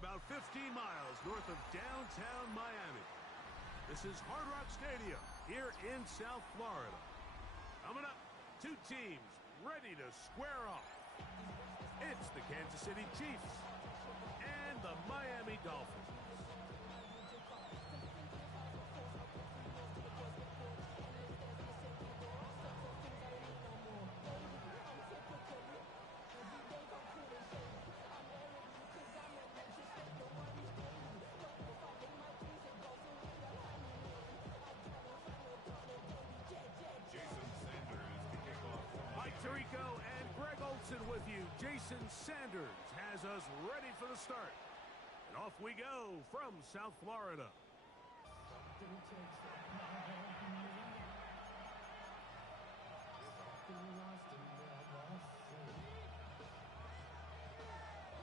about 15 miles north of downtown Miami. This is Hard Rock Stadium here in South Florida. Coming up, two teams ready to square off. It's the Kansas City Chiefs and the Miami Dolphins. Mike Tirico and Greg Olson with you. Jason Sanders has us ready for the start. And off we go from South Florida.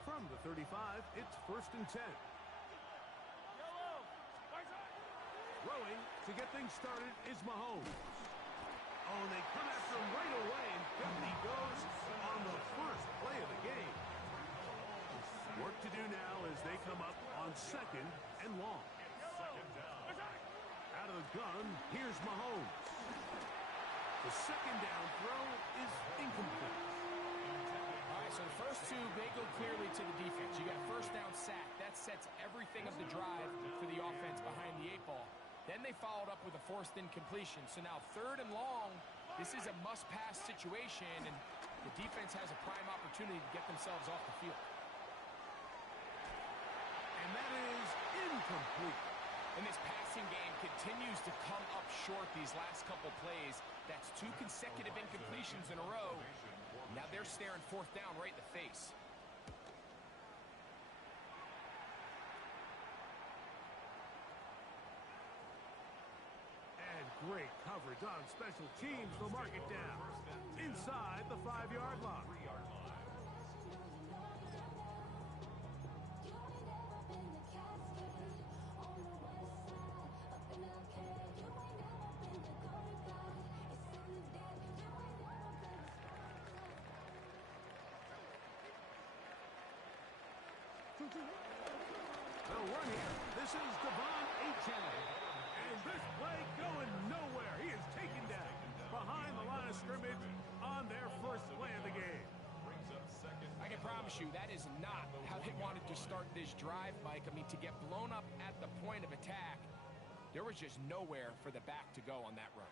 From the 35, it's 1st and 10. Throwing to get things started is Mahomes. Oh, and they come after him right away, and down he goes on the first play of the game. Work to do now as they come up on 2nd and long. Out of the gun, here's Mahomes. The 2nd down throw is incomplete. All right, so the first two, they go clearly to the defense. You got 1st down sack. That sets everything of the drive for the offense behind the 8 ball. Then they followed up with a forced incompletion. So now 3rd and long, this is a must-pass situation, and the defense has a prime opportunity to get themselves off the field. And that is incomplete. And this passing game continues to come up short these last couple plays. That's 2 consecutive incompletions in a row. Now they're staring 4th down right in the face. And great coverage on special teams. They'll mark it down inside the 5-yard line. They'll run here. This is W10. And this play going nowhere. He is taken down behind the line of scrimmage on their first play of the game. I can promise you that is not how they wanted to start this drive, Mike. I mean, to get blown up at the point of attack, there was just nowhere for the back to go on that run.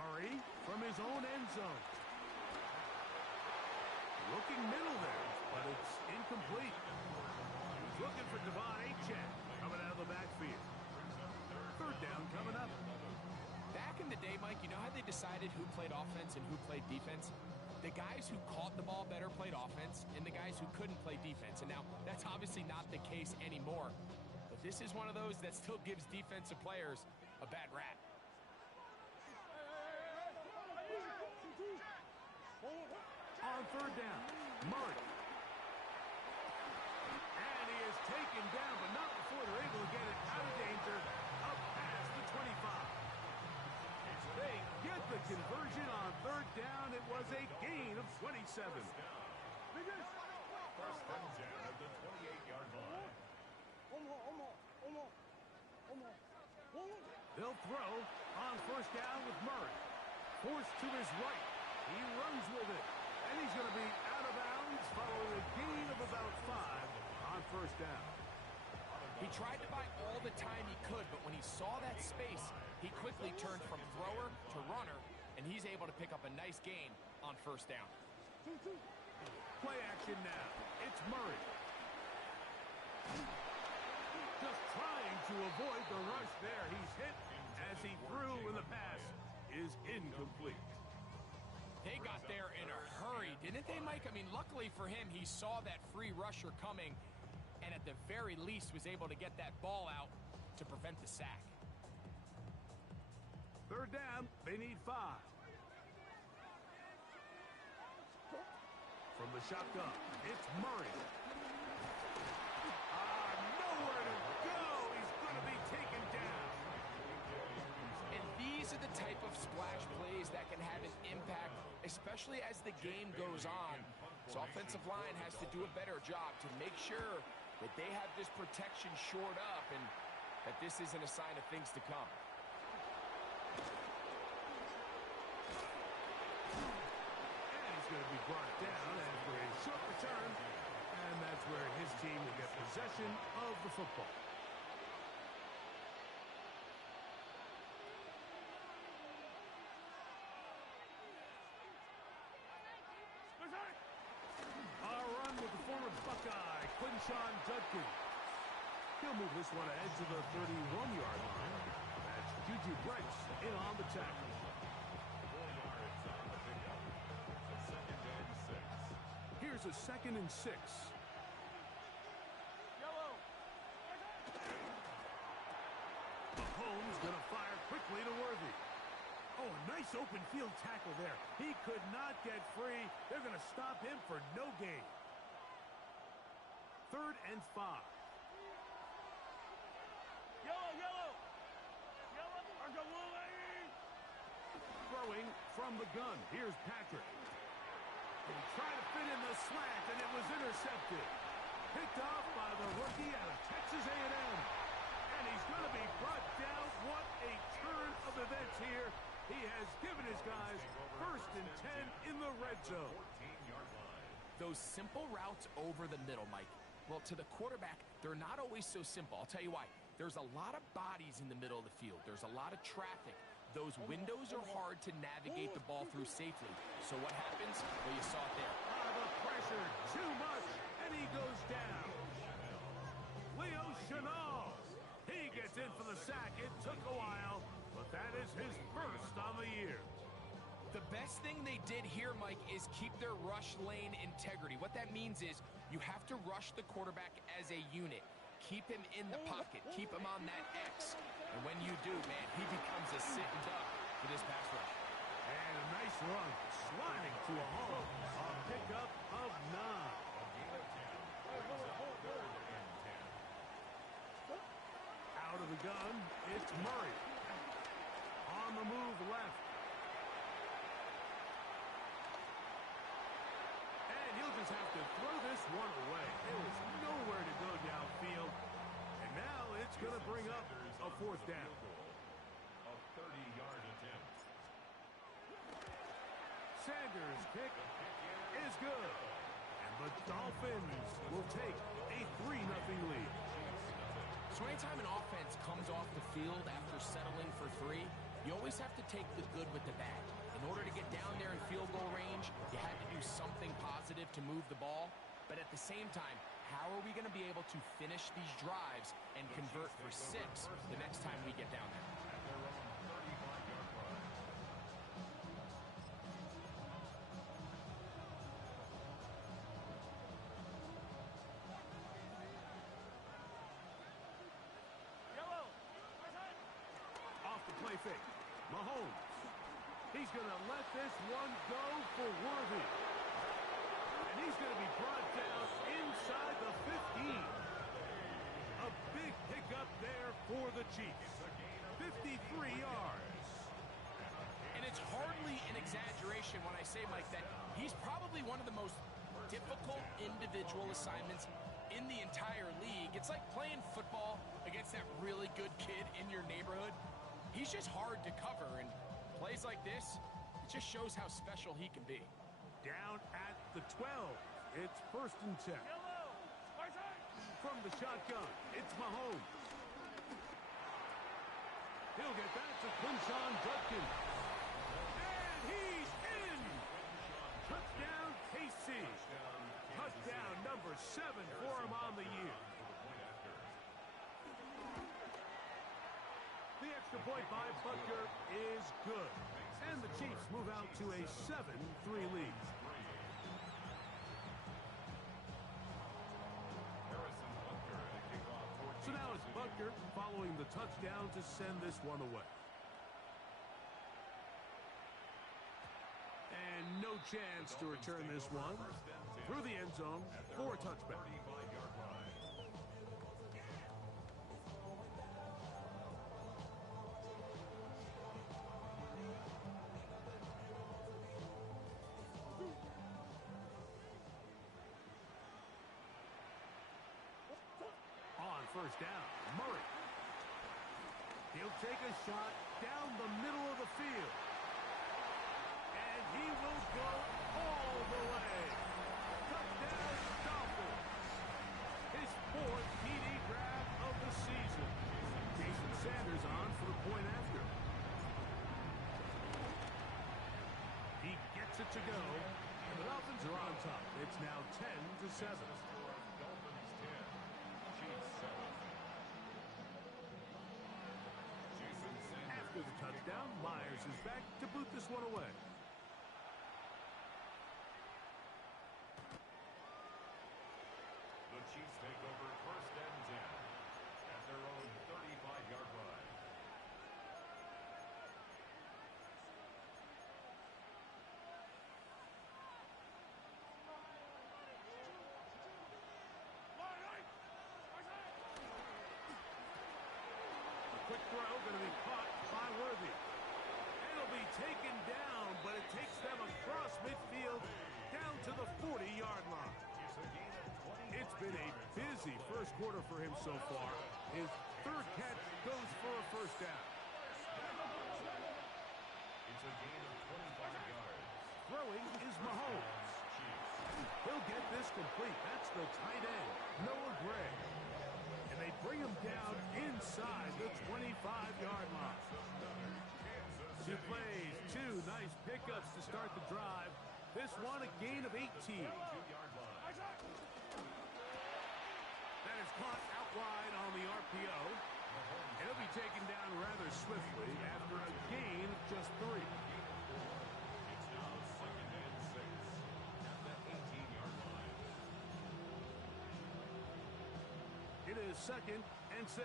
Murray from his own end zone. Looking middle there, but it's incomplete. He's looking for W10 coming out of the backfield. 3rd down coming up. Back in the day, Mike, you know how they decided who played offense and who played defense? The guys who caught the ball better played offense, and the guys who couldn't play defense. And now, that's obviously not the case anymore. But this is one of those that still gives defensive players a bad rap. On 3rd down, Murray. And he is taken down, but not before they're able to get it out of danger, up past the 25. They get the conversion on 3rd down. It was a gain of 27. 1st and 10 at the 28-yard line. They'll throw on 1st down with Murray. Forced to his right. He runs with it. And he's going to be out of bounds following a gain of about 5 on 1st down. He tried to buy all the time he could, but when he saw that space, he quickly turned from thrower to runner, and he's able to pick up a nice gain on 1st down. Play action now. It's Murray. Just trying to avoid the rush there. He's hit as he threw, and the pass is incomplete. They got there in a hurry, didn't they, Mike? I mean, luckily for him, he saw that free rusher coming, and at the very least was able to get that ball out to prevent the sack. 3rd down, they need 5. From the shotgun, it's Murray. Nowhere to go. He's going to be taken down. And these are the type of splash plays that can have an impact, especially as the game goes on. This offensive line has to do a better job to make sure that they have this protection shored up and that this isn't a sign of things to come. And he's going to be brought down after a short return. And that's where his team will get possession of the football. A run with the former Buckeye, Quinshawn Judkins. He'll move this one ahead to the 31-yard line. That's Juju Brents in on the tackle. 4 yards on the pickup. It's a 2nd and 6. Here's a 2nd and 6. Mahomes going to fire quickly to Worthy. Oh, a nice open field tackle there. He could not get free. They're going to stop him for no gain. 3rd and 5. Throwing from the gun. Here's Patrick. He tried to fit in the slant, and it was intercepted. Picked off by the rookie out of Texas A&M. And he's going to be brought down. What a turn of events here. He has given his guys 1st and 10 in the red zone. 14-yard line. Those simple routes over the middle, Mike. Well, to the quarterback, they're not always so simple. I'll tell you why. There's a lot of bodies in the middle of the field. There's a lot of traffic. Those windows are hard to navigate the ball through safely. So what happens? Well, you saw it there. The pressure, too much, and he goes down. Leo Chenal. He gets in for the sack. It took a while, but that is his 1st on the year. The best thing they did here, Mike, is keep their rush lane integrity. What that means is you have to rush the quarterback as a unit. Keep him in the pocket. Keep him on that X. And when you do, man, he becomes a sitting duck for this pass rush. And a nice run, sliding to a hole. A pickup of 9. Out of the gun, it's Murray. On the move left. And he'll just have to throw this one away. There was nowhere to go downfield. And now it's going to bring up a 4th down. A 30-yard attempt. Sanders' kick is good. And the Dolphins will take a 3-0 lead. So anytime an offense comes off the field after settling for 3, you always have to take the good with the bad. In order to get down there in field goal range, you had to do something positive to move the ball. But at the same time, how are we going to be able to finish these drives and convert for 6 the next time we get down there? At their own 35-yard line. Off the play fake. Mahomes. He's going to let this one go for Worthy. And he's going to be brought down inside the 15. A big pickup there for the Chiefs. 53 yards. And it's hardly an exaggeration when I say, Mike, that he's probably one of the most difficult individual assignments in the entire league. It's like playing football against that really good kid in your neighborhood. He's just hard to cover, and plays like this, it just shows how special he can be. Down at the 12. It's 1st and 10. From the shotgun, it's Mahomes. He'll get back to Quinshawn Judkins. And he's in! Touchdown, KC. Touchdown number 7 for him on the year. The extra point by Butker is good. And the Chiefs move out to a 7-3 lead. So now it's Butker following the touchdown to send this one away. And no chance to return this one through the end zone for a touchback. first down. Murray. He'll take a shot down the middle of the field. And he will go all the way. Touchdown, Dolphins. His 4th TD grab of the season. Jason Sanders on for the point after. He gets it to go. And the Dolphins are on top. It's now 10-7. After the touchdown, Myers is back to boot this one away. The Chiefs take over 1st and 10 at their own 35-yard line. Quick throw, going to be caught by Worthy. It'll be taken down, but it takes them across midfield down to the 40-yard line. It's been a busy first quarter for him so far. His 3rd catch goes for a first down. It's a gain of 25 yards. Throwing is Mahomes. He'll get this complete. That's the tight end, Noah Gray. And they bring him down inside the 25-yard line. 2 plays, 2 nice pickups to start the drive. This one a gain of 18. That is caught out wide on the RPO. It'll be taken down rather swiftly after a gain of just 3. It's now 2nd and 6 at the 18-yard line. It is 2nd and 6.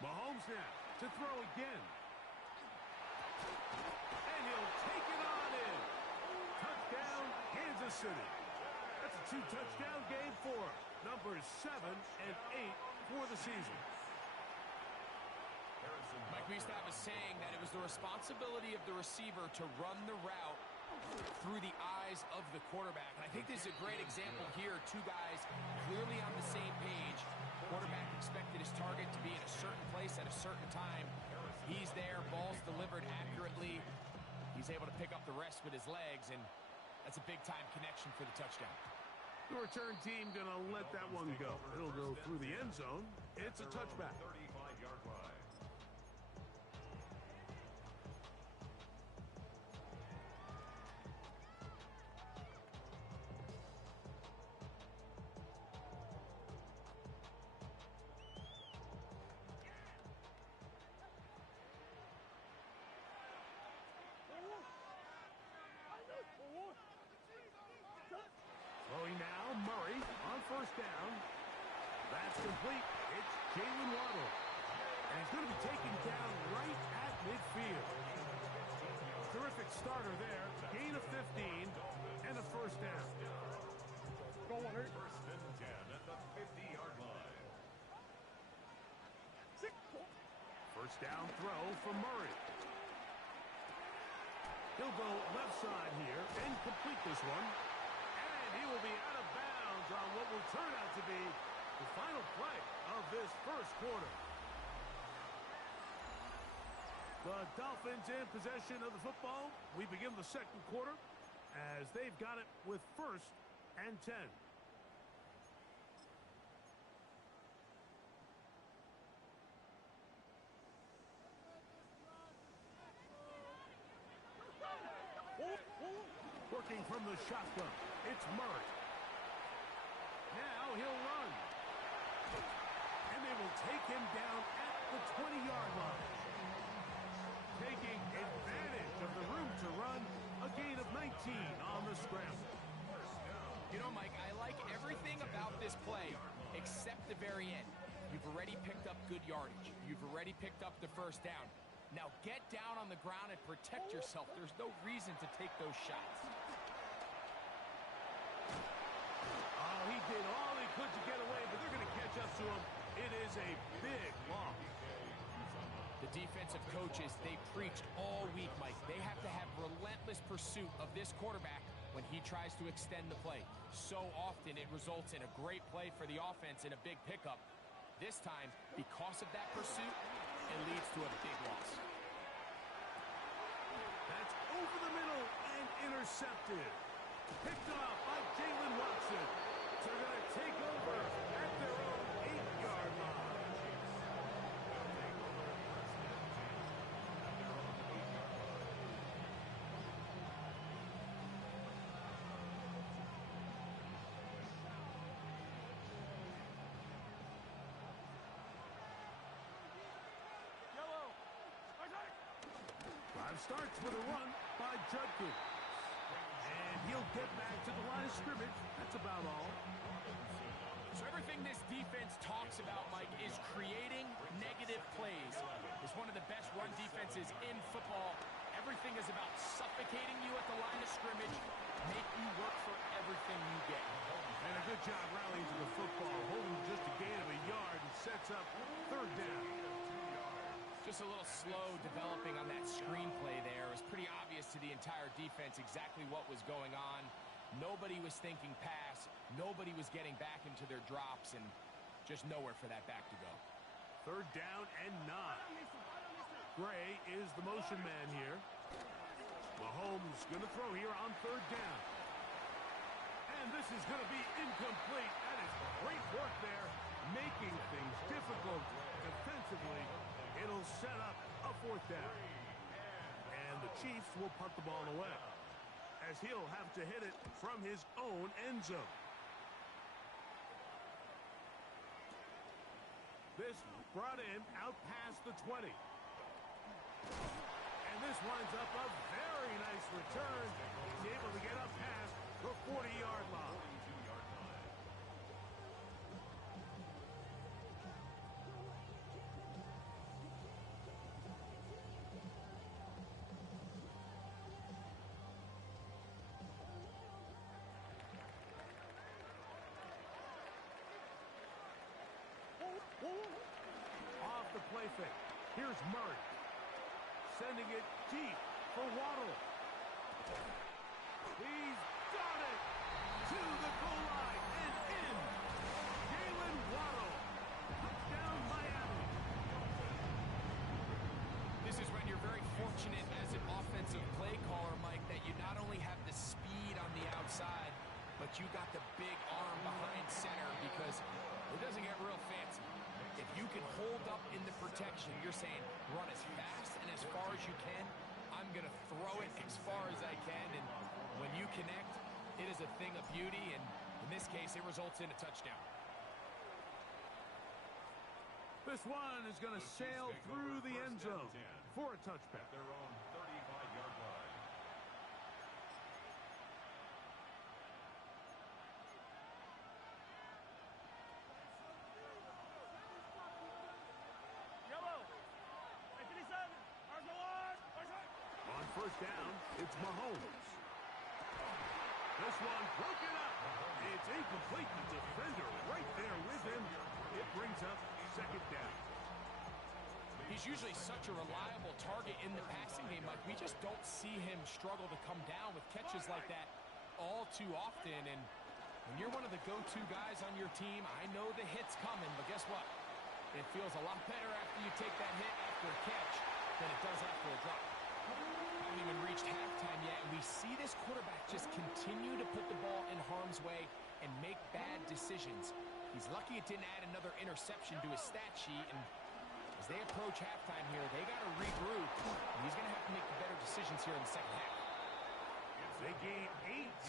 Mahomes now to throw again. And he'll take it on in. Touchdown, Kansas City. That's a 2-touchdown game for him. Numbers 7 and 8 for the season. Mike, we used to have a saying that it was the responsibility of the receiver to run the route through the eyes of the quarterback. And I think this is a great example here. 2 guys clearly on the same page. Quarterback expected his target to be in a certain place at a certain time. He's there, ball's delivered accurately. He's able to pick up the rest with his legs, and that's a big-time connection for the touchdown. The return team going to let that one go. It'll go through the end zone. It's a touchback. 35-yard line. Throwing now, Murray on first down. That's complete. It's Jalen Waddle. And he's going to be taken down right at midfield. Terrific starter there. Gain of 15 and a first down. Go on, 1st and 10 at the 50-yard line. First down throw for Murray. He'll go left side here and complete this one. And he will be out of bounds on what will turn out to be the final play of this first quarter. The Dolphins in possession of the football. We begin the second quarter as they've got it with 1st and 10. Working from the shotgun, it's Murray. Now he'll run. And they will take him down at the 20-yard line. Taking advantage of the room to run, a gain of 19 on the scramble. You know, Mike, I like everything about this play except the very end. You've already picked up good yardage. You've already picked up the first down. Now get down on the ground and protect yourself. There's no reason to take those shots. Oh, he did all he could to get away, but they're going to catch up to him. It is a big loss. The defensive coaches, they preached all week, Mike. They have to have relentless pursuit of this quarterback when he tries to extend the play. So often it results in a great play for the offense and a big pickup. This time, because of that pursuit, it leads to a big loss. That's over the middle and intercepted. Picked off by Jalen Watson. They're going to take over at their own 8-yard line. Drive starts with a run by Judkins. And he'll get back to the line of scrimmage. That's about all. So everything this defense talks about, Mike, is creating negative plays. It's one of the best run defenses in football. Everything is about suffocating you at the line of scrimmage, make you work for everything you get. And a good job rallying to the football, holding just a gain of a yard and sets up third down. Just a little slow developing on that screenplay there. It was pretty obvious to the entire defense exactly what was going on. Nobody was thinking pass. Nobody was getting back into their drops, and just nowhere for that back to go. Third down and 9. Gray is the motion man here. Mahomes going to throw here on third down. And this is going to be incomplete. That is great work there, making things difficult defensively. It'll set up a fourth down. And the Chiefs will punt the ball away, as he'll have to hit it from his own end zone. This brought in out past the 20. And this winds up a very nice return. He's able to get up past the 40-yard line. Off the play fake. Here's Murray. Sending it deep for Waddle. He's got it to the goal line and in. Jalen Waddle. Touchdown Miami. This is when you're very fortunate as an offensive play caller, Mike, that you not only have the speed on the outside, but you got the big arm behind center, because it doesn't get real fancy. If you can hold up in the protection, you're saying run as fast and as far as you can. I'm going to throw it as far as I can, and when you connect, it is a thing of beauty, and in this case, it results in a touchdown. This one is going to sail through the end zone for a touchback. Their own 35-yard line. On first down, it's Mahomes. This one broken up. It's incomplete. The defender right there with him. It brings up second down. He's usually such a reliable target in the passing game, Mike. We just don't see him struggle to come down with catches like that all too often. And when you're one of the go-to guys on your team, I know the hit's coming, but guess what? It feels a lot better after you take that hit after a catch than it does after a drop. Haven't even reached halftime yet, and we see this quarterback just continue to put the ball in harm's way and make bad decisions. He's lucky it didn't add another interception to his stat sheet, and as they approach halftime here, they got to regroup. He's going to have to make the better decisions here in the second half. They gain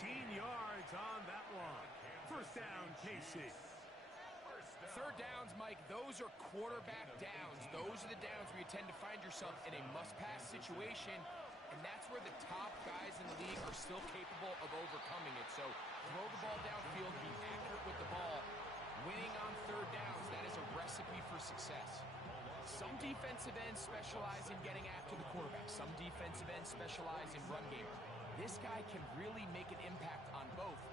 18 yards on that one. First down, KC. Third downs, Mike, those are quarterback downs. Those are the downs where you tend to find yourself in a must-pass situation, and that's where the top guys in the league are still capable of overcoming it. So throw the ball downfield, be accurate with the ball. Winning on third downs, that is a recipe for success. Some defensive ends specialize in getting after the quarterback. Some defensive ends specialize in run game. This guy can really make an impact on both,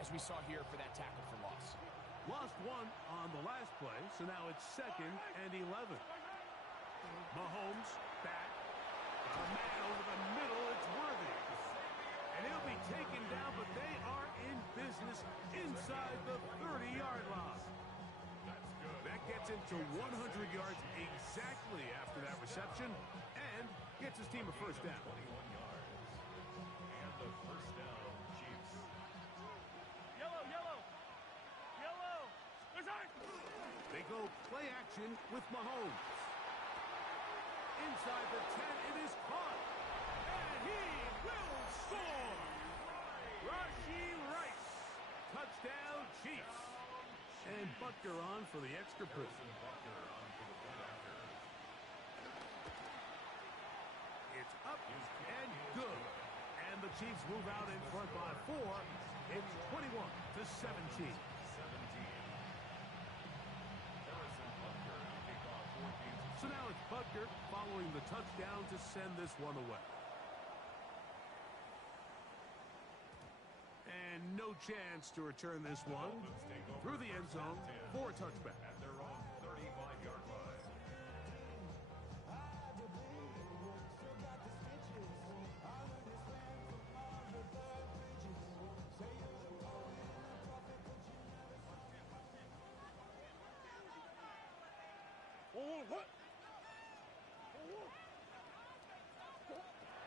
as we saw here for that tackle for loss. Lost one on the last play, so now it's 2nd and 11. Mahomes back. Got a man over the middle. It's Worthy. And he'll be taken down, but business inside the 30-yard line. That's good. That gets him to 100 yards exactly after that reception and gets his team a first down. 21 yards. And the first down, Chiefs. Yellow, yellow, yellow. They go play action with Mahomes. Inside the 10, it is caught. And he will score. Rashee Rice. Touchdown, Chiefs. And Butker on for the extra point. Butker on for the point after. It's up and good. And the Chiefs move out in front by 4. It's 21-17. 17. Harrison Butker to kick off 14. So now it's Butker following the touchdown to send this one away. And no chance to return this one Dolphins take over through the end zone for a touchback. at their own 35-yard line.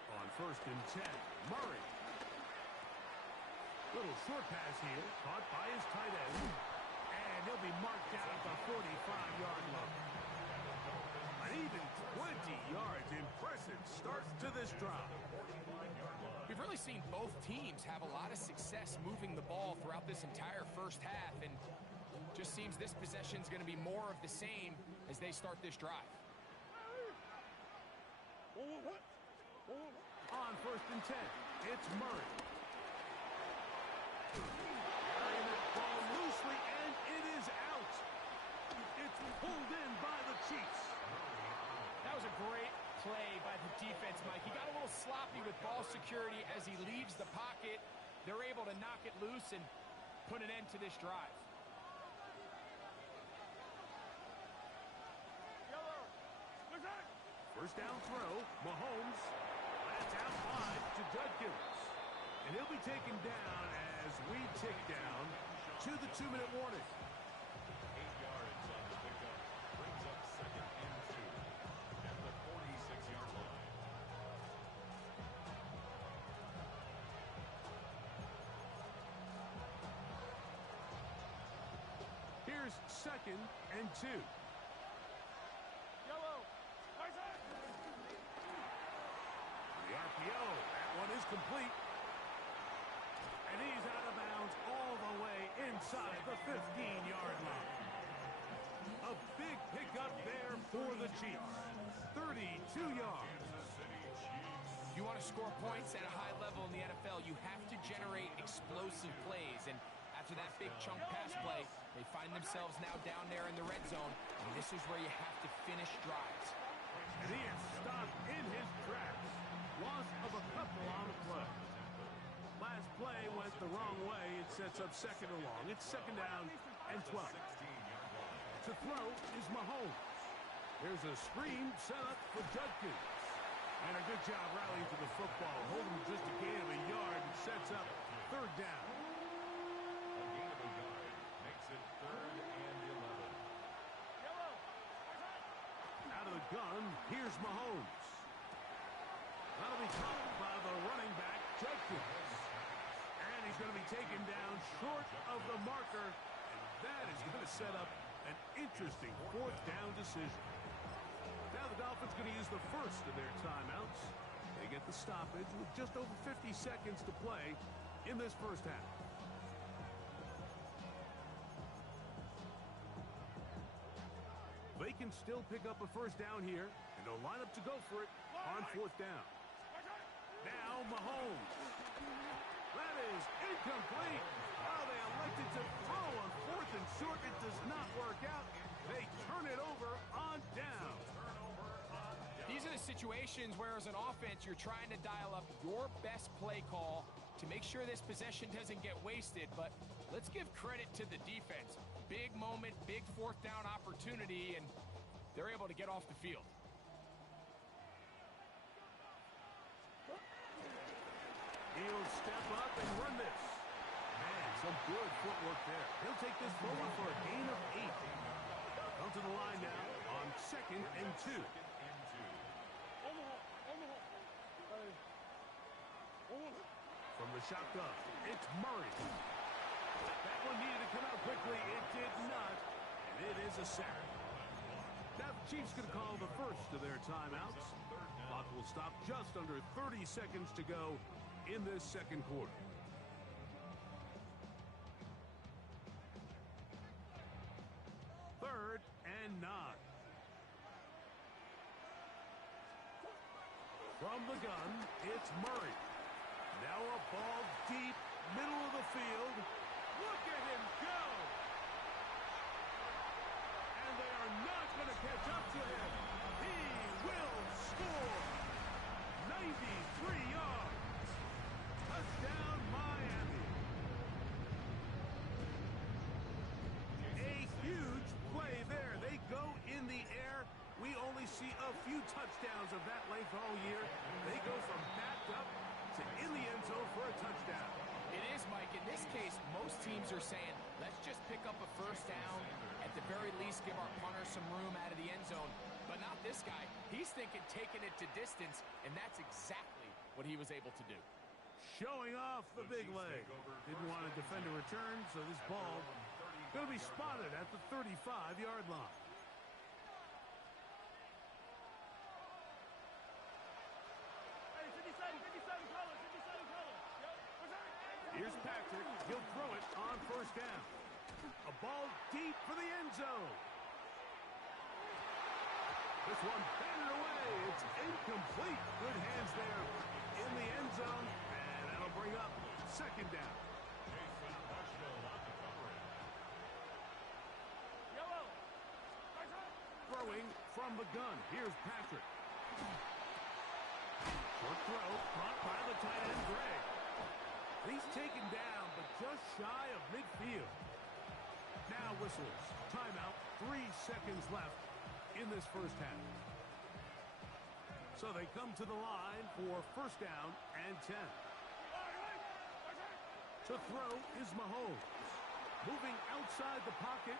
On first and 10, Murray. Little short pass here, caught by his tight end. And he'll be marked down at the 45-yard line. An even 20 yards. Impressive start to this drive. We've really seen both teams have a lot of success moving the ball throughout this entire first half, and just seems this possession is going to be more of the same as they start this drive. On first and 10, it's Murray. Carrying that ball loosely, and it is out. It's pulled in by the Chiefs. That was a great play by the defense, Mike. He got a little sloppy with ball security as he leaves the pocket. They're able to knock it loose and put an end to this drive. First down throw, Mahomes. That's out wide to Judkins. And he'll be taken down as we tick down to the 2-minute warning. 8 yards on the pickup. Brings up second and 2 at the 46-yard line. Here's second and 2. The RPO, that one is complete. And he's out of bounds all the way inside the 15-yard line. A big pickup there for the Chiefs. 32 yards. You want to score points at a high level in the NFL, you have to generate explosive plays. And after that big chunk pass play, they find themselves now down there in the red zone. And this is where you have to finish drives. And he is stopped in his tracks. Loss of a couple on the play. Last play went the wrong way. It sets up second and long. It's second down and 12. 16-yard line. To throw is Mahomes. There's a screen set up for Judkins. And a good job rallying to the football. Holding just a gain of a yard and sets up third down. A gain of a yard makes it 3rd and 11. Out of the gun, here's Mahomes. That'll be caught by the running back, Judkins. And he's going to be taken down short of the marker. And that is going to set up an interesting fourth down decision. Now the Dolphins going to use the first of their timeouts. They get the stoppage with just over 50 seconds to play in this first half. They can still pick up a first down here, and they'll line up to go for it on fourth down. Now Mahomes. That is incomplete. Oh, they elected to throw on fourth and short. It does not work out. They turn it over on down. These are the situations where as an offense, you're trying to dial up your best play call to make sure this possession doesn't get wasted. But let's give credit to the defense. Big moment, big fourth down opportunity, and they're able to get off the field. He'll step up and run this. Man, so Some good footwork there. He'll take this forward for a gain of 8. Come to the line now on 2nd and 2. From the shotgun, it's Murray. That one needed to come out quickly. It did not, and it is a sack. Now the Chiefs going to call the first of their timeouts. Clock will stop just under 30 seconds to go in this second quarter. Third and 9. From the gun, it's Murray. Now a ball deep, middle of the field. Look at him go! And they are not going to catch up to him. He will score! 93 yards. Touchdown, Miami. A huge play there. They go in the air. We only see a few touchdowns of that length all year. They go from backed up to in the end zone for a touchdown. It is, Mike. In this case, most teams are saying, let's just pick up a first down. At the very least, give our punter some room out of the end zone. But not this guy. He's thinking taking it to distance, and that's exactly what he was able to do. Showing off the big leg. Didn't want to defend a return, so this ball going to be spotted at the 35-yard line. Here's Patrick. He'll throw it on first down. A ball deep for the end zone. This one batted away. It's incomplete. Good hands there in the end zone. And that'll bring up second down. Throwing from the gun. Here's Patrick. Short throw. Caught by the tight end, Gray. He's taken down, but just shy of midfield. Now whistles. Timeout. 3 seconds left in this first half. So they come to the line for first down and 10. To throw is Mahomes. Moving outside the pocket.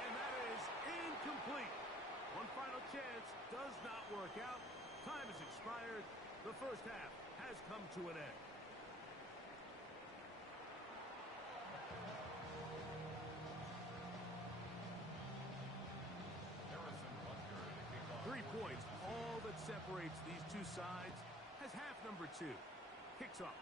And that is incomplete. One final chance does not work out. Time has expired. The first half has come to an end. Harrison Butker to kick off. 3 points, all that separates these two sides, as half number 2 kicks off.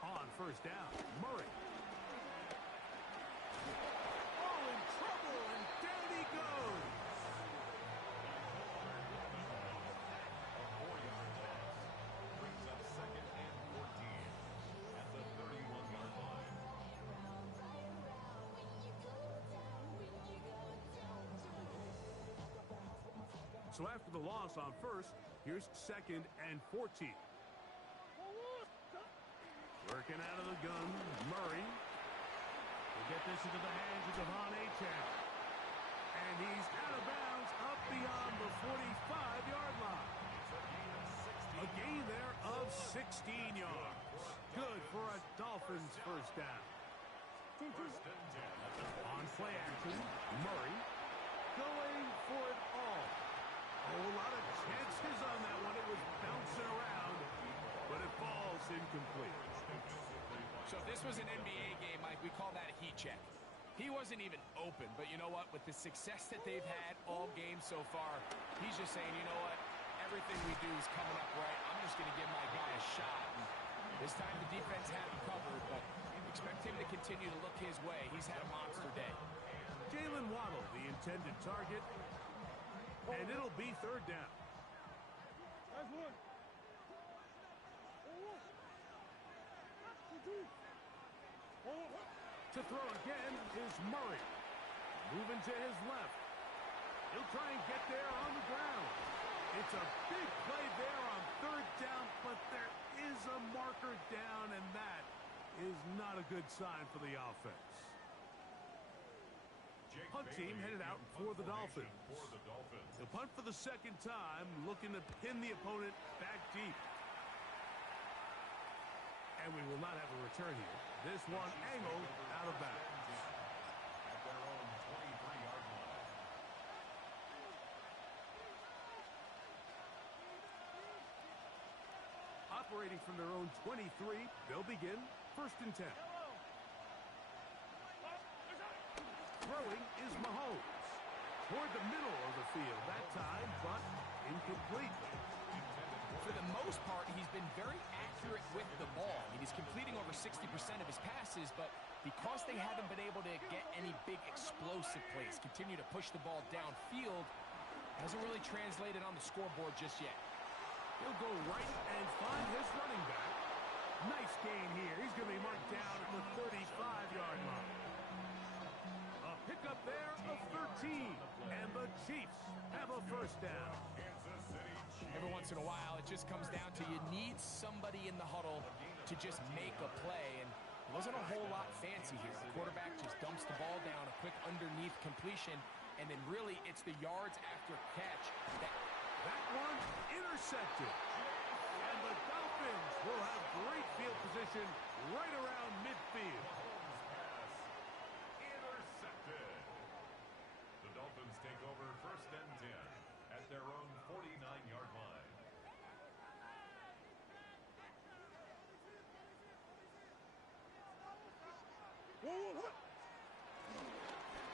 On first down, Murray. All in trouble, and down he goes. A 4-yard loss brings up second and 14 at the 31-yard line. So after the loss on first, here's second and 14. Working out of the gun, Murray will get this into the hands of Devon Achane. And he's out of bounds up beyond the 45-yard line. A gain there of 16 yards. Good for a Dolphins first down. First and 10 at the On play action, Murray going for it all. Oh, a lot of chances on that one. It was bouncing around, but it falls incomplete. So if this was an NBA game, Mike, we call that a heat check. He wasn't even open, but you know what? With the success that they've had all game so far, he's just saying, you know what? Everything we do is coming up right. I'm just going to give my guy a shot. And this time the defense had him covered, but expect him to continue to look his way. He's had a monster day. Jalen Waddle, the intended target, and it'll be third down. To throw again is Murray. Moving to his left. He'll try and get there on the ground. It's It's a big play there on third down, but there is a marker down, and that is not a good sign for the offense. Punt team headed out for the Dolphins. They'll punt for the second time, looking to pin the opponent back deep. And we will not have a return here. This one angled out of bounds. At their own 23-yard line. Operating from their own 23, they'll begin 1st and 10. Throwing is Mahomes. Toward the middle of the field that time, but incomplete. For the most part, he's been very accurate with the ball. I mean, he's completing over 60% of his passes, but because they haven't been able to get any big explosive plays, continue to push the ball downfield, hasn't really translated on the scoreboard just yet. He'll go right and find his running back. Nice gain here. He's going to be marked down at the 35-yard line. A pickup there of 13, and the Chiefs have a first down. Every once in a while, it just comes down to you need somebody in the huddle to just make a play, and it wasn't a whole lot fancy here. The quarterback just dumps the ball down, a quick underneath completion, and then really it's the yards after catch that one intercepted. And the Dolphins will have great field position right around midfield. Intercepted. The Dolphins take over 1st and 10 at their own 49-yard line.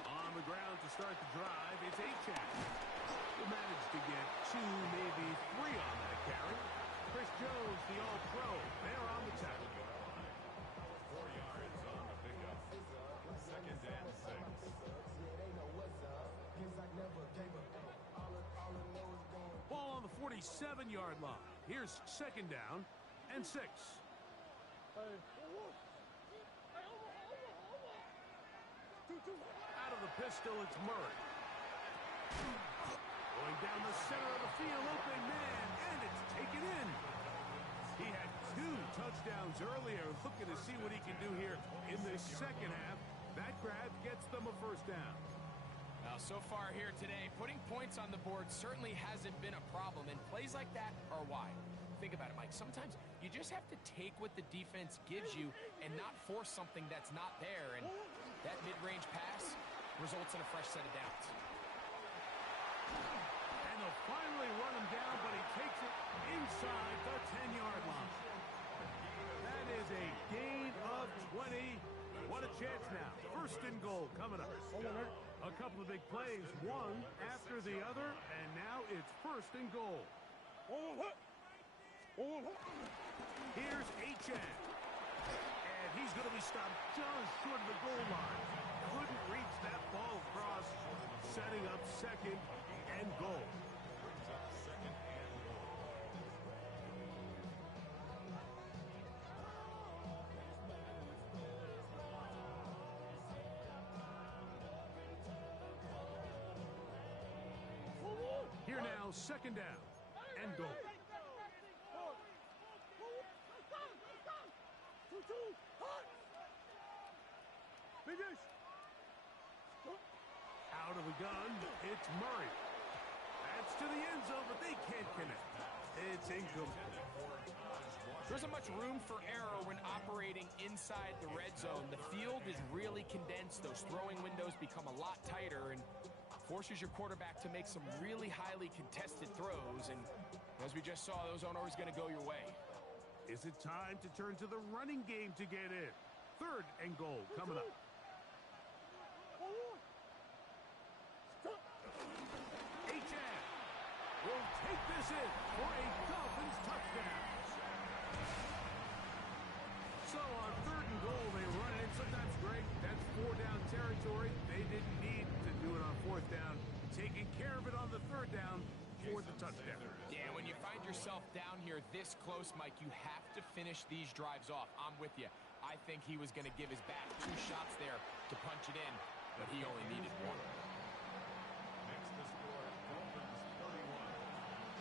On the ground to start the drive, it's Achane. He'll manage to get 2, maybe 3 on that carry. Chris Jones, the All-Pro, there on the tackle. 4 yards on the pickup. 2nd and 6. Ball on the 47-yard line. Here's 2nd down and 6. Out of the pistol, it's Murray. Going down the center of the field, open man, and it's taken in. He had 2 touchdowns earlier, looking to see what he can do here in this second half. That grab gets them a first down. Now, so far here today, putting points on the board certainly hasn't been a problem, and plays like that are why. Think about it, Mike. Sometimes you just have to take what the defense gives you and not force something that's not there, and that mid-range pass results in a fresh set of downs. And they'll finally run him down, but he takes it inside the 10-yard line. That is a gain of 20. What a chance now. 1st and goal coming up. A couple of big plays, one after the other, and now it's 1st and goal. Here's Achane. And he's going to be stopped just short of the goal line. Couldn't reach that ball across, setting up 2nd and goal. Here now, 2nd down and goal. Out of the gun, it's Murray. That's to the end zone, but they can't connect. It's incomplete. There isn't much room for error when operating inside the red zone. The field is really condensed. Those throwing windows become a lot tighter and forces your quarterback to make some really highly contested throws. And as we just saw, those aren't always going to go your way. Is it time to turn to the running game to get in? 3rd and goal coming up. Achane will take this in for a Dolphins touchdown. So on 3rd and goal, they run it in. Sometimes, Greg, that's 4-down territory. They didn't need to do it on 4th down. Taking care of it on the 3rd down for the touchdown. Yeah, when you find yourself down here this close, Mike, you have to finish these drives off. I'm with you. I think he was going to give his back 2 shots there to punch it in, but he only needed 1. Next to score, Dolphins 31,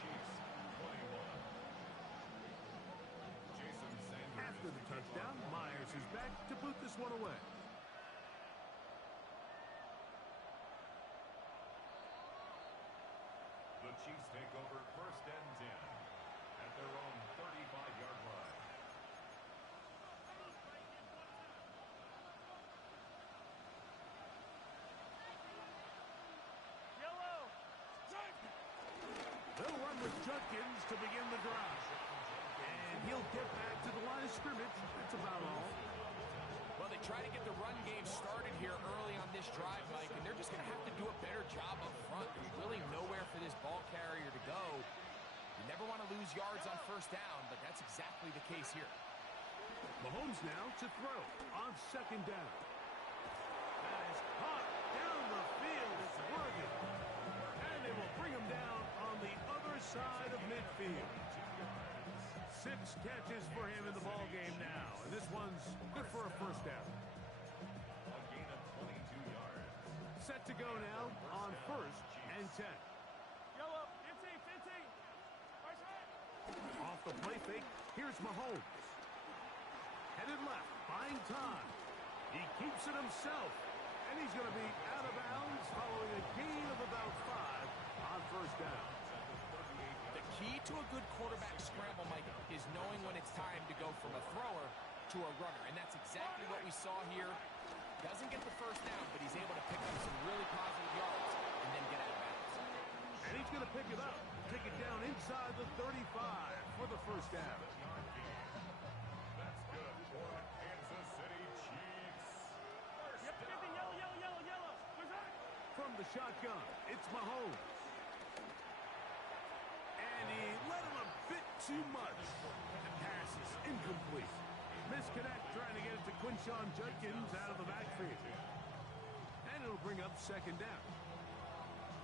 Chiefs this one away. The Chiefs take over first and 10 at their own 35-yard line. Yellow. They'll run with Judkins to begin the drive. And he'll get back to the line of scrimmage. That's about all. Well, they try to get the run game started here early on this drive, Mike, and they're just going to have to do a better job up front. There's really nowhere for this ball carrier to go. You never want to lose yards on first down, but that's exactly the case here. Mahomes now to throw on second down. That is caught down the field. It's Worthy. And they will bring him down on the other side of midfield. 6 catches for him in the ball game now. And this one's good for a first down. A gain of 22 yards. Set to go now on first and 10. Yellow. 15. Right side. Off the play fake, here's Mahomes. Headed left, buying time. He keeps it himself. And he's going to be out of bounds following a gain of about 5 on first down. The key to a good quarterback scramble, Mike, is knowing when it's time to go from a thrower to a runner. And that's exactly what we saw here. Doesn't get the first down, but he's able to pick up some really positive yards and then get out of bounds. And he's going to pick it up. Take it down inside the 35 for the first down. That's good for the Kansas City Chiefs. Yep. 15. Yellow. Right side. From the shotgun, it's Mahomes. And he let him a bit too much. The pass is incomplete. Misconnect trying to get it to Quinshawn Judkins out of the backfield. And it'll bring up second down.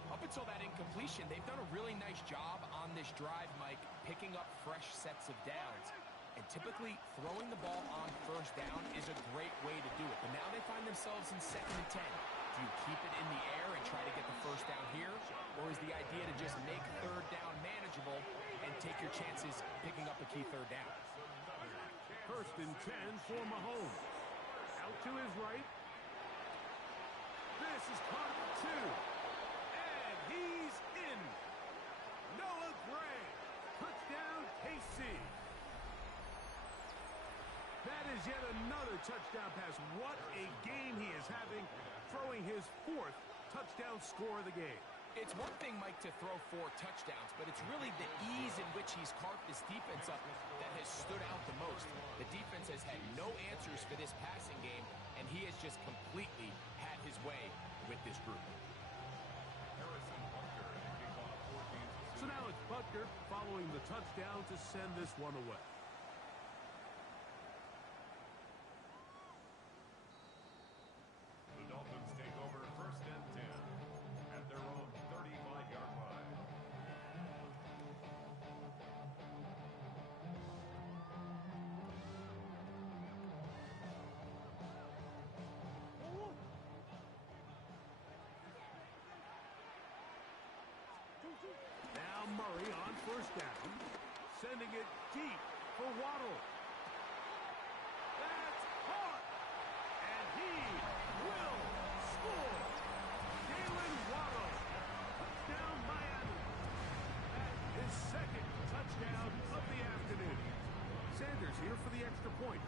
Up until that incompletion, they've done a really nice job on this drive, Mike, picking up fresh sets of downs. And typically, throwing the ball on first down is a great way to do it. But now they find themselves in second and 10. Do you keep it in the air and try to get the first down here? Or is the idea to just make third down manageable and take your chances picking up a key third down? First and 10 for Mahomes. Out to his right. This is caught at 2. And he's in. Noah Gray. Touchdown, KC. That is yet another touchdown pass. What a game he is having, throwing his 4th touchdown score of the game. It's one thing, Mike, to throw 4 touchdowns, but it's really the ease in which he's carved this defense up that has stood out the most. The defense has had no answers for this passing game, and he has just completely had his way with this group. So now it's Butker following the touchdown to send this one away. The Dolphins take over first and 10 at their own 35-yard line. Now Murray on first down, sending it deep for Waddle. That's caught, and he will score. Jalen Waddle, touchdown Miami. That is second touchdown of the afternoon. Sanders here for the extra point.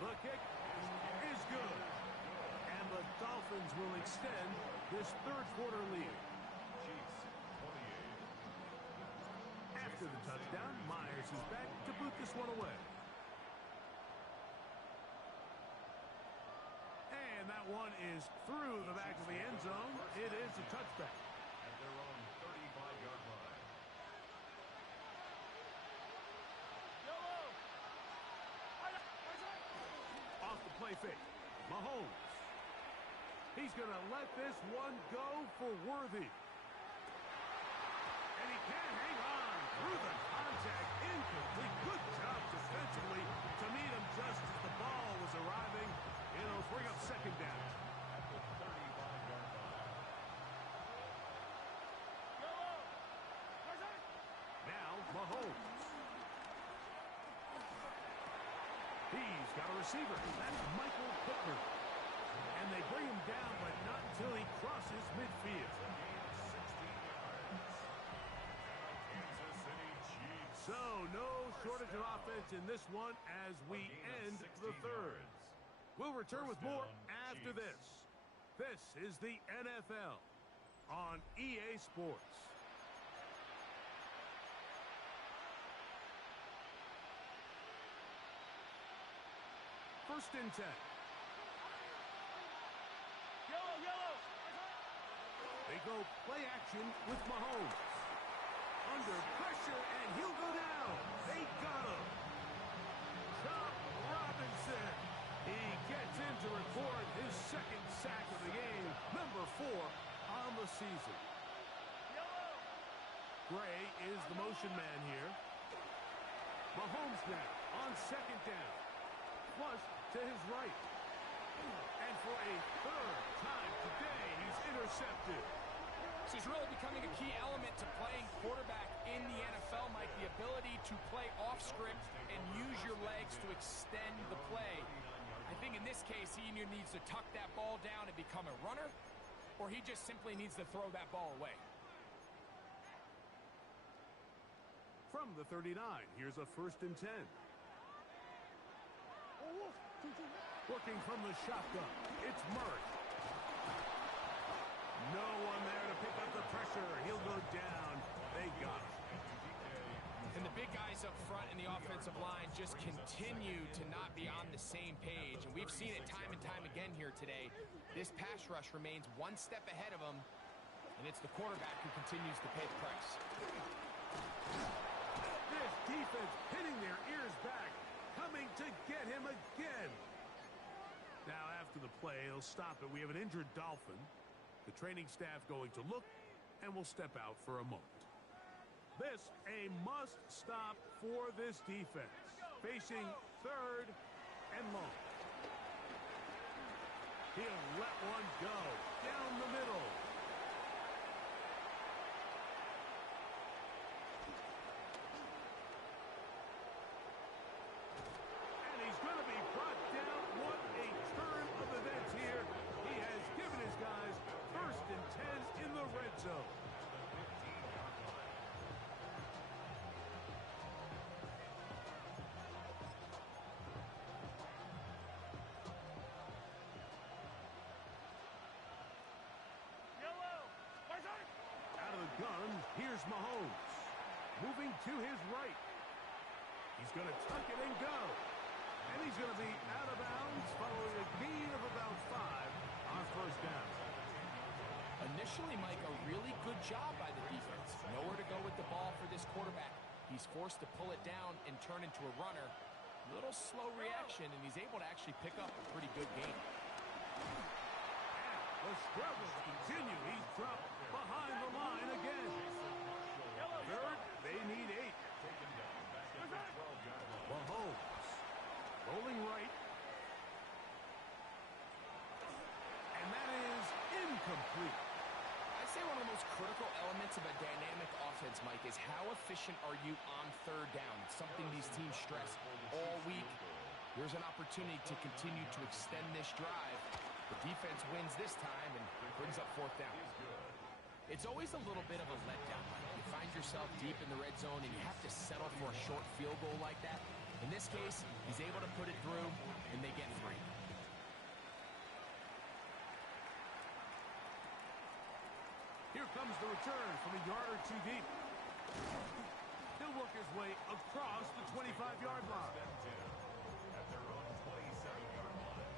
The kick is good. And the Dolphins will extend this third quarter lead. Chiefs 28. After the touchdown, Myers is back to boot this one away. And that one is through the back of the end zone. It is a touchback. At their own 35-yard line. Yellow. Right side. Off the play fake, Mahomes. He's going to let this one go for Worthy. And he can't hang on through the contact. Incomplete. Good job defensively to meet him just as the ball was arriving. It'll bring up second down. At the 35-yard line. Yellow. Right side. Now Mahomes. receiver. That's Michael Pittman. And they bring him down, but not until he crosses midfield. So, no shortage of offense in this one as we end the third. We'll return with more after this. This is the NFL on EA Sports. First and 10. Yellow, yellow. They go play action with Mahomes. Under pressure, and he'll go down. They got him. Chop Robinson. He gets in to record his second sack of the game, number 4 on the season. Yellow. Gray is the motion man here. Mahomes now on second down. Flush to his right. And for a third time today, he's intercepted. This is really becoming a key element to playing quarterback in the NFL, Mike. The ability to play off script and use your legs to extend the play. I think in this case, he either needs to tuck that ball down and become a runner, or he just simply needs to throw that ball away. From the 39, here's a first and 10. Working from the shotgun, it's Murray. No one there to pick up the pressure. He'll go down. They got him. And the big guys up front in the offensive line just continue to not be on the same page. And we've seen it time and time again here today. This pass rush remains one step ahead of them, and it's the quarterback who continues to pay the price. This defense pinning their ears back, coming to get him again. Now after the play, he'll stop it. We have an injured Dolphin. The training staff going to look, and will step out for a moment. This a must stop for this defense. Facing third and long. He'll let one go down the middle. And he's going to be brought down. What a turn of events here. He has given his guys first and 10 in the red zone. Yellow. Out of the gun, here's Mahomes. Moving to his right. He's going to tuck it and go. And he's going to be out of bounds following a gain of about 5 on first down. Initially, Mike, a really good job by the defense. Nowhere to go with the ball for this quarterback. He's forced to pull it down and turn into a runner. Little slow reaction, and he's able to actually pick up a pretty good game. The struggles continue. He's dropped behind the line again. Third, they need 8. Mahomes rolling right. And that is incomplete. I'd say one of the most critical elements of a dynamic offense, Mike, is how efficient are you on third down? It's something these teams stress all week. There's an opportunity to continue to extend this drive. The defense wins this time and brings up fourth down. It's always a little bit of a letdown, Mike. You find yourself deep in the red zone and you have to settle for a short field goal like that. In this case, he's able to put it through, and they get 3. Here comes the return from a yard or 2 deep. He'll work his way across the 25-yard line. At their own 27-yard line.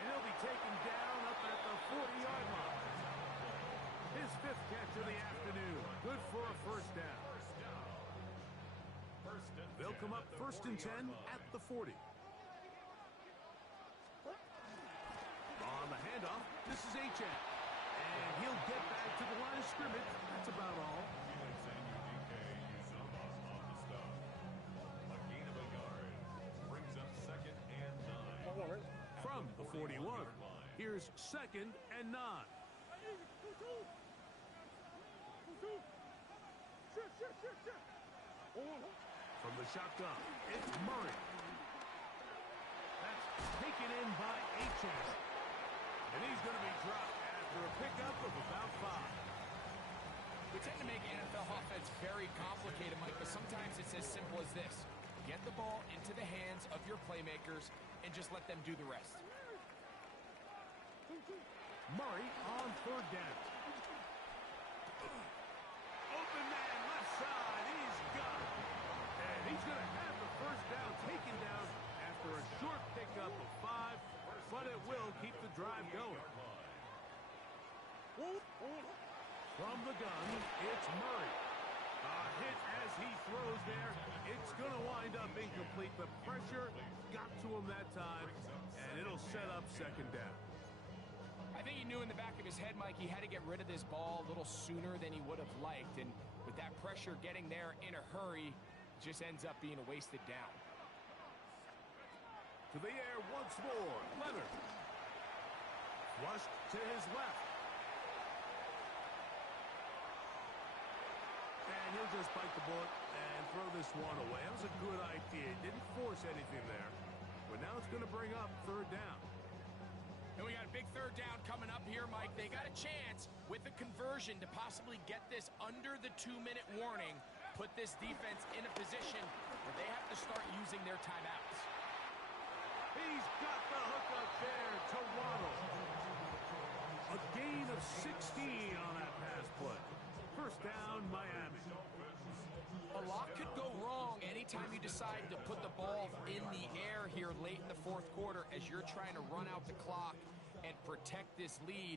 And he'll be taken down up at the 40-yard line. His 5th catch of the afternoon. Good for a first down. They'll come up first and 10 at the 40. On the handoff, this is H.N. And And he'll get back to the line of scrimmage. That's about all. Felix and UDK Uzomah on the stop. A gain of a yard brings up 2nd and 9. From the 41, here's 2nd and 9. From the shotgun, it's Murray. That's taken in by H.M. And he's going to be dropped after a pickup of about 5. We tend to make NFL offense very complicated, Mike, but sometimes it's as simple as this. Get the ball into the hands of your playmakers and just let them do the rest. Murray on 3rd down. Open man, left side. He's got it. And he's going to have the 1st down taken down after a short pickup of 5, but it will keep the drive going. From the gun, it's Murray. A hit as he throws there. It's going to wind up incomplete. The pressure got to him that time, and it'll set up 2nd down. I think he knew in the back of his head, Mike, he had to get rid of this ball a little sooner than he would have liked. And with that pressure getting there in a hurry, it just ends up being a wasted down. To the air once more. Leonard. Flushed to his left. And he'll just bite the bullet and throw this one away. That was a good idea. Didn't force anything there. But now it's going to bring up 3rd down. And we got a big 3rd down coming up here, Mike. They got a chance with the conversion to possibly get this under the 2-minute warning, put this defense in a position where they have to start using their timeouts. He's got the hook up there to Waddle. A gain of 16 on that pass play. 1st down, Miami. A lot could go wrong anytime you decide to put the ball in the air here late in the 4th quarter as you're trying to run out the clock and protect this lead.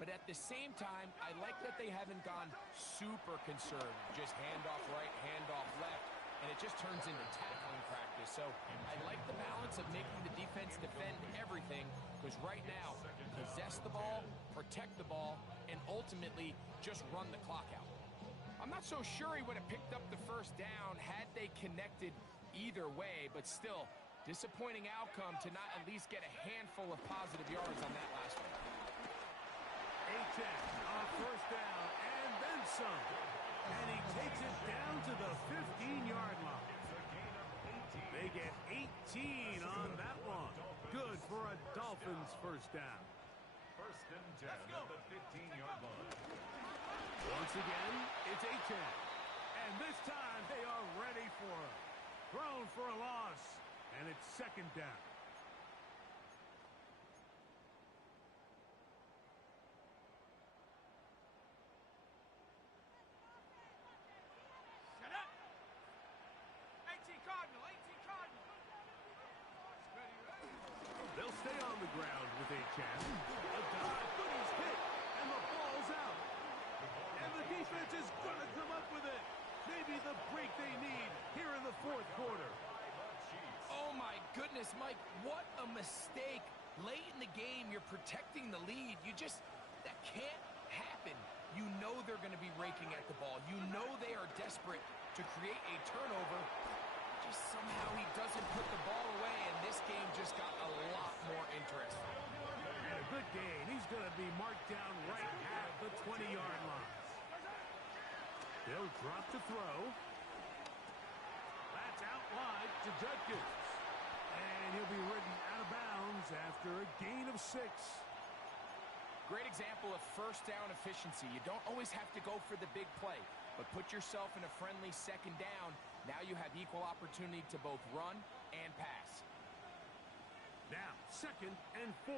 But at the same time, I like that they haven't gone super conservative. Just handoff right, handoff left, and it just turns into tackling practice. So I like the balance of making the defense defend everything, because right now, possess the ball, protect the ball, and ultimately just run the clock out. I'm not so sure he would have picked up the 1st down had they connected either way, but still, disappointing outcome to not at least get a handful of positive yards on that last one. H.M. on 1st down, and then some. And he takes it down to the 15-yard line. They get 18 on that one. Good for a Dolphins 1st down. 1st and 10 at the 15-yard line. Once again, it's H.M. And this time they are ready for him. Thrown for a loss, and it's 2nd down. Shut up! 18 Cardinal, 18 Cardinal. They'll stay on the ground with H.M. A dive, but he's hit, and the ball's out. And the defense is going to come up with it. Maybe the break they need here in the 4th quarter. Oh, my goodness, Mike, what a mistake. Late in the game, you're protecting the lead. That can't happen. You know they're going to be raking at the ball. You know they are desperate to create a turnover. Just somehow he doesn't put the ball away, and this game just got a lot more interesting. And a good gain. He's going to be marked down right at the 20-yard line. They'll drop to throw. That's out wide to Judkins. And he'll be ridden out of bounds after a gain of 6. Great example of 1st down efficiency. You don't always have to go for the big play, but put yourself in a friendly 2nd down. Now you have equal opportunity to both run and pass. Now, 2nd and 4.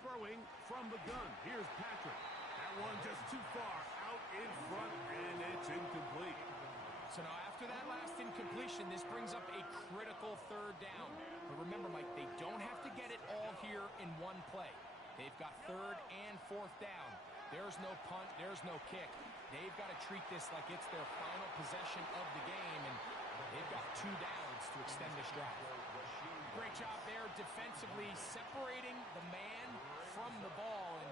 Throwing from the gun. Here's Patrick. That one just too far out in front, and it's incomplete. So now after that last incompletion, this brings up a critical 3rd down. But remember, Mike, they don't have to get it all here in one play. They've got 3rd and 4th down. There's no punt, there's no kick. They've got to treat this like it's their final possession of the game, and they've got 2 downs to extend this drive. Great job there defensively, separating the man from the ball. And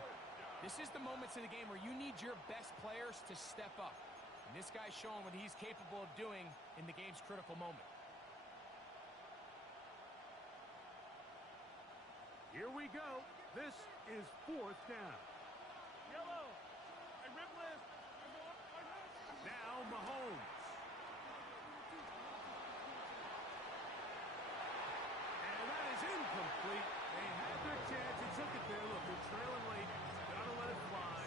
this is the moments of the game where you need your best players to step up. And this guy's showing what he's capable of doing in the game's critical moment. Here we go. This is 4th down. Yellow. A rip list. Now Mahomes. And that is incomplete. They had their chance. He took it there. Look, they're trailing late. Gotta let it fly.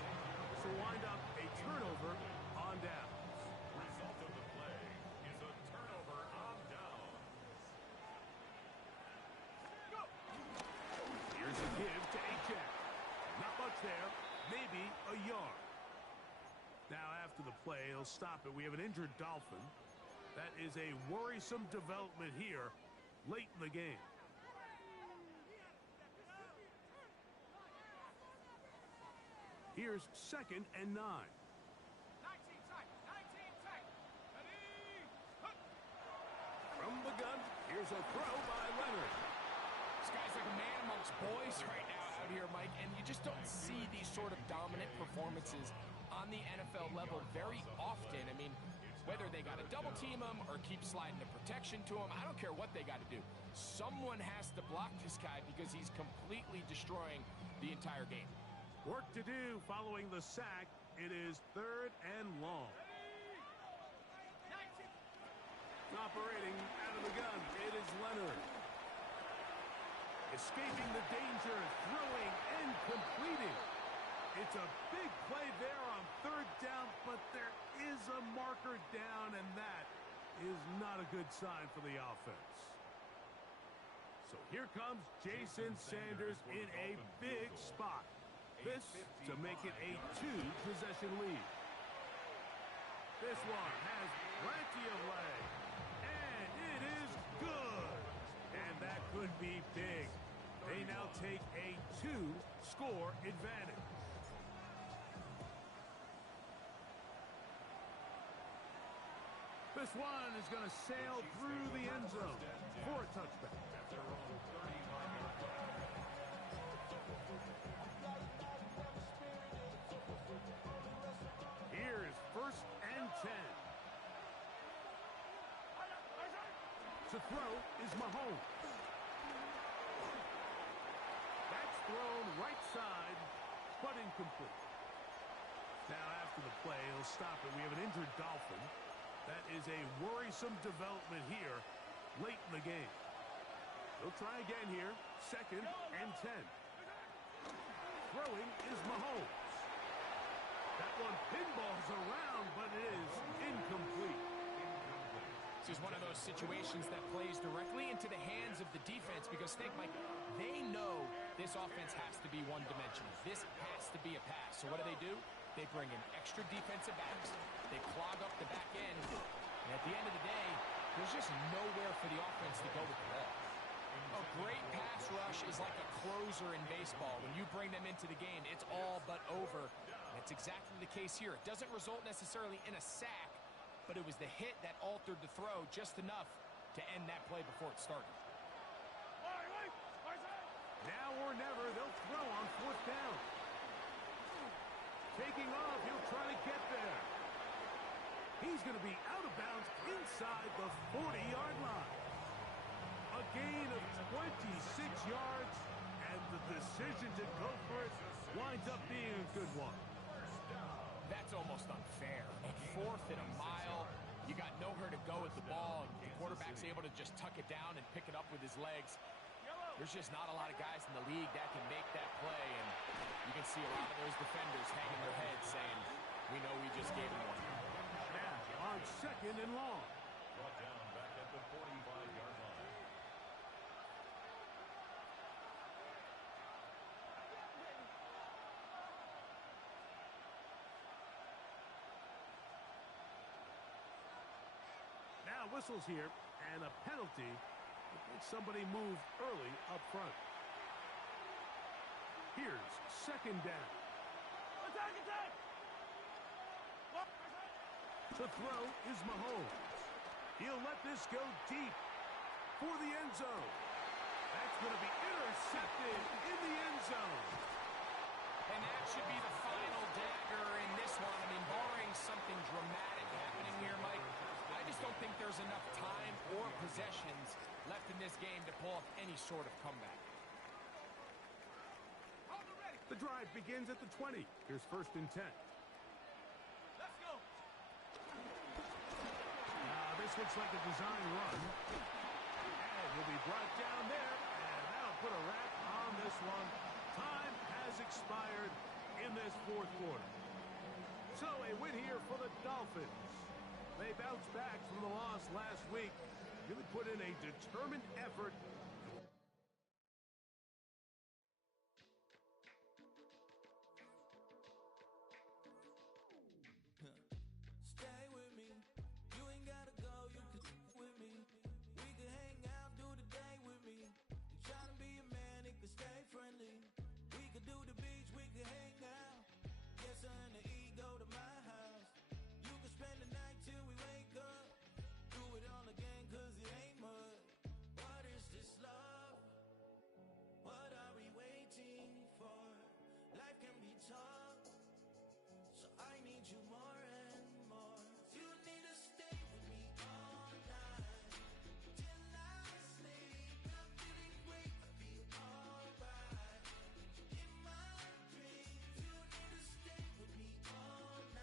So wind up a turnover on down. Result of the play is a turnover on down. Here's a give to H.F. Not much there. Maybe a yard. Now after the play, he'll stop it. We have an injured Dolphin. That is a worrisome development here late in the game. Here's 2nd and 9. 19 tight. 19 tight. From the gun, here's a throw by Leonard. This guy's like a man amongst boys right now out here, Mike, and you just don't see these sort of dominant performances on the NFL level very often. I mean, whether they got to double team him or keep sliding the protection to him, I don't care what they got to do. Someone has to block this guy because he's completely destroying the entire game. Work to do following the sack. It is 3rd and long. Operating out of the gun, it is Leonard. Escaping the danger, throwing and completing. It's a big play there on 3rd down, but there is a marker down, and that is not a good sign for the offense. So here comes Jason Sanders in a big spot. This to make it a 2-possession lead. This one has plenty of leg, and it is good. And that could be big. They now take a 2-score advantage. This one is going to sail through the end zone for a touchback. Here is 1st and 10. To throw is Mahomes. That's thrown right side, but incomplete. Now after the play, he'll stop it. We have an injured Dolphin. That is a worrisome development here late in the game. He'll try again here. 2nd and 10. Throwing is Mahomes. That one pinballs around, but it is incomplete. This is one of those situations that plays directly into the hands of the defense because, think, Mike, they know this offense has to be one-dimensional. This has to be a pass. So what do? They bring in extra defensive backs. They clog up the back end. And at the end of the day, there's just nowhere for the offense to go with the ball. A great pass rush is like a closer in baseball. When you bring them into the game, it's all but over. And it's exactly the case here. It doesn't result necessarily in a sack, but it was the hit that altered the throw just enough to end that play before it started. Now or never, they'll throw on 4th down. Taking off, he'll try to get there. He's going to be out of bounds inside the 40-yard line. A gain of 26 yards, and the decision to go for it winds up being a good one. That's almost unfair. At 4th and a mile, you got nowhere to go with the ball, and the quarterback's able to just tuck it down and pick it up with his legs. There's just not a lot of guys in the league that can make that play, and you can see a lot of those defenders hanging their heads saying, we know we just gave him one. Now on 2nd and long. Brought down back at the 45-yard line. Now whistles here, and a penalty. Somebody moved early up front. Here's 2nd down. Attack! The throw is Mahomes. He'll let this go deep. for the end zone. That's going to be intercepted in the end zone. And that should be the final dagger in this one. I mean, barring something dramatic happening here, Mike, I just don't think there's enough time or possessions left in this game to pull off any sort of comeback. The drive begins at the 20. Here's 1st and 10. Let's go. This looks like a design run. And he'll be brought down there, and that'll put a wrap on this one. Time has expired in this 4th quarter. So a win here for the Dolphins. They bounced back from the loss last week. Really put in a determined effort